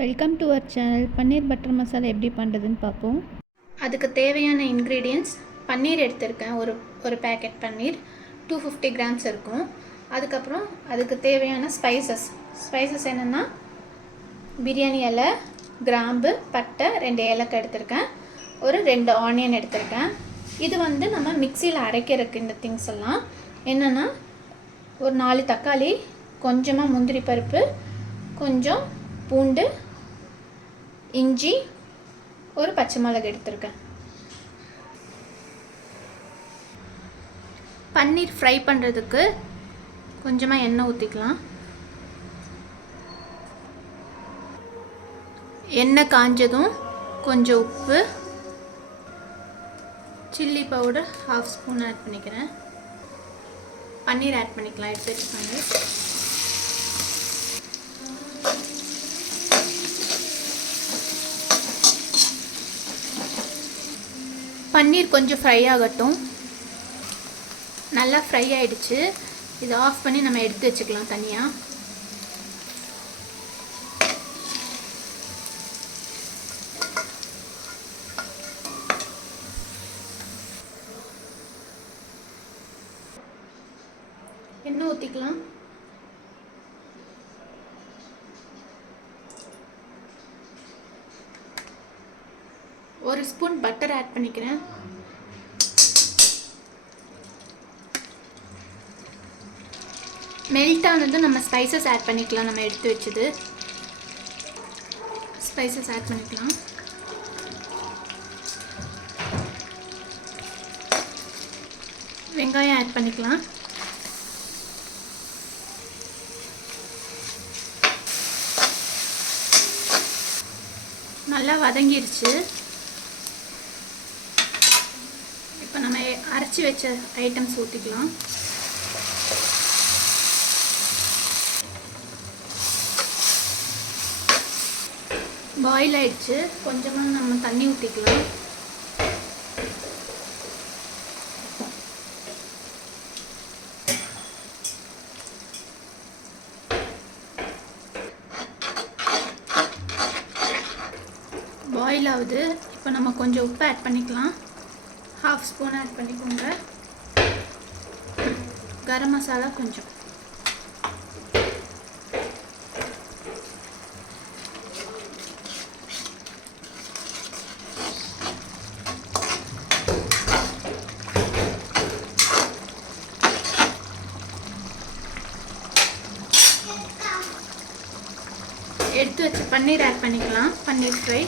Welcome to our channel. Paneer butter masala எப்படி பண்ணுறதுன்னு பார்ப்போம். அதுக்கு தேவையான இன்க்ரீடியன்ட்ஸ் பன்னீர் எடுத்திருக்கேன். ஒரு பேக்கெட் பன்னீர் 250 கிராம்ஸ் இருக்கும். அதுக்கப்புறம் அதுக்கு தேவையான ஸ்பைசஸ் என்னென்னா பிரியாணி இலை, கிராம்பு, பட்டை, 2 ஏலக்காய் எடுத்திருக்கேன். ஒரு 2 ஆனியன் எடுத்திருக்கேன். இது நம்ம மிக்சியில் அரைக்கிறதுக்கு இந்த திங்ஸ் எல்லாம் என்னென்னா ஒரு 4 தக்காளி, கொஞ்சமாக முந்திரி பருப்பு, கொஞ்சம் பூண்டு, இஞ்சி, ஒரு பச்சை மிளகு எடுத்திருக்கேன். பன்னீர் ஃப்ரை பண்ணுறதுக்கு கொஞ்சமாக எண்ணெய் ஊற்றிக்கலாம். எண்ணெய் காஞ்சதும் கொஞ்சம் உப்பு, சில்லி பவுடர் 1/2 ஸ்பூன் ஆட் பண்ணிக்கிறேன். பன்னீர் ஆட் பண்ணிக்கலாம். எடுத்து பன்னீர் பன்னீர் கொஞ்சம் ஃப்ரை ஆகட்டும். நல்லா ஃப்ரை ஆகிடுச்சு. இதை ஆஃப் பண்ணி நம்ம எடுத்து வச்சுக்கலாம் தனியாக. எண்ணெய் ஊற்றிக்கலாம். ஒரு ஸ்பூன் பட்டர் ஆட் பண்ணிக்கிறேன். மெல்ட் ஆனதும் நம்ம ஸ்பைசஸ் ஆட் பண்ணிக்கலாம். நம்ம எடுத்து வச்சது ஸ்பைசஸ் ஆட் பண்ணிக்கலாம். வெங்காயம் ஆட் பண்ணிக்கலாம். நல்லா வதங்கிருச்சு. இப்போ நம்ம அரைச்சி வச்ச ஐட்டம்ஸ் ஊற்றிக்கலாம். பாயில் ஆயிடுச்சு. கொஞ்சமாக நம்ம தண்ணி ஊற்றிக்கலாம். பாயில் ஆகுது. இப்போ நம்ம கொஞ்சம் உப்பு ஆட் பண்ணிக்கலாம். 1/2 ஸ்பூன் ஆட் பண்ணிக்கோங்க. கரம் மசாலா கொஞ்சம். எடுத்து வச்சு பன்னீர் ஆட் பண்ணிக்கலாம். பன்னீர் ஃப்ரை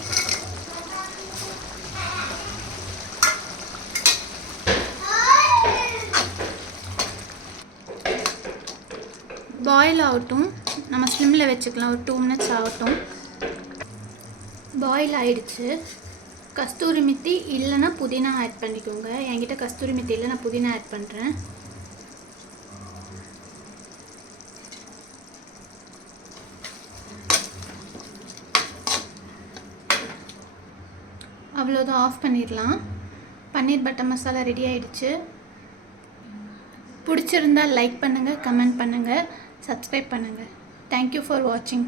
பாயில் ஆகட்டும். நம்ம ஸ்லிம்மில் வச்சுக்கலாம். ஒரு 2 மினிட்ஸ் ஆகட்டும். பாயில் ஆகிடுச்சு. கஸ்தூரி மெத்தி இல்லைன்னா புதினா ஆட் பண்ணிக்கோங்க. என்கிட்ட கஸ்தூரி மெத்தி இல்லை, நான் புதினா ஆட் பண்ணுறேன். அவ்வளோதான், ஆஃப் பண்ணிடலாம். பன்னீர் பட்டர் மசாலா ரெடி ஆகிடுச்சு. பிடிச்சிருந்தால் லைக் பண்ணுங்கள், கமெண்ட் பண்ணுங்கள், சப்ஸ்கிரைப் பண்ணுங்கள். தேங்க்யூ ஃபார் வாட்சிங்.